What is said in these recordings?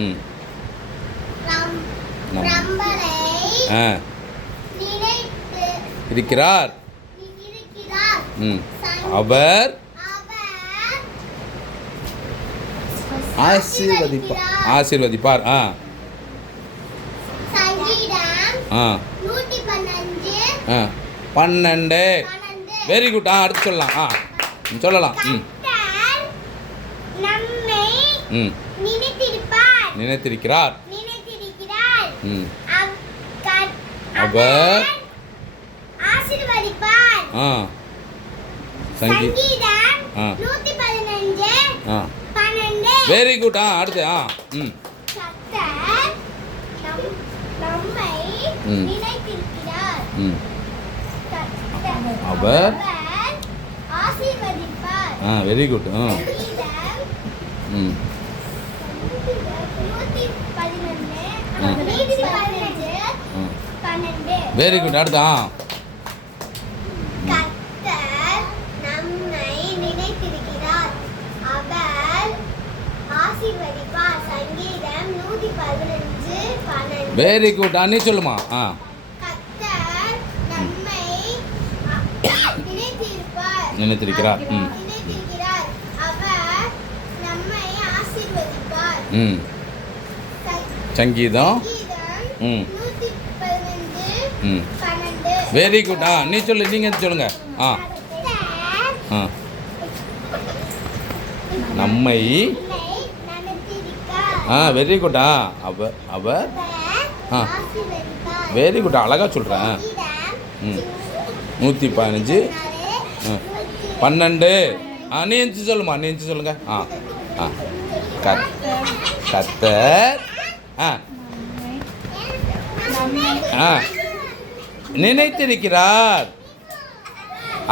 ம் இருக்கிறார். ம் அவர் ஆசீர்வதிப்பார். ஆ 12. Very good. அடுத்து சொல்லலாம். சொல்லலாம். ம் நினைத்திருக்கிறார். அவர் வெரி குட். அடுத்து அவர் வெரி குட். Very good. அடுத்து வெரி குட். நீ சொல்லுமா. நினைத்திருக்கிறார். சங்கீதம். Very good. நீ சொல்லு. நீங்கள் சொல்லுங்க. நம்மை வெரி குட். அவர் வெரி குட். அழகாக சொல்கிறேன். 115 12. நீ எஞ்சி சொல்லுமா. நீ எஞ்சி சொல்லுங்க. கர்த்தர் நினைத்திருக்கிறார்.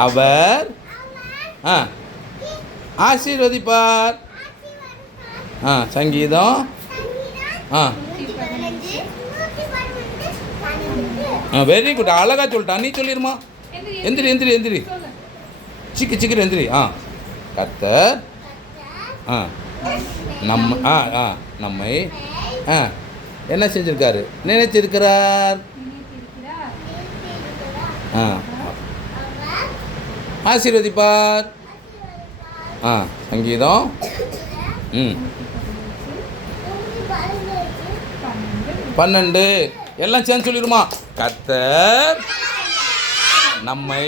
அவர் ஆசீர்வதிப்பார். சங்கீதம். Very good. அழகா சொல்லிட்டான். நீ சொல்லிடுமா. எந்திரி. சீக்கிரம் எந்திரி. கர்த்தர் நம்மை என்ன செஞ்சிருக்காரு. நினைச்சிருக்கிறார். ஆசீர்வதிப்பார். சங்கீதம். 12. எல்லாம் சேர்ந்து சொல்லிடுமா. கர்த்தர் நம்மை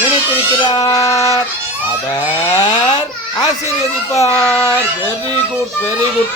நினைத்திருக்கிறார். அவர் ஆசீர்வதிப்பார். Very good.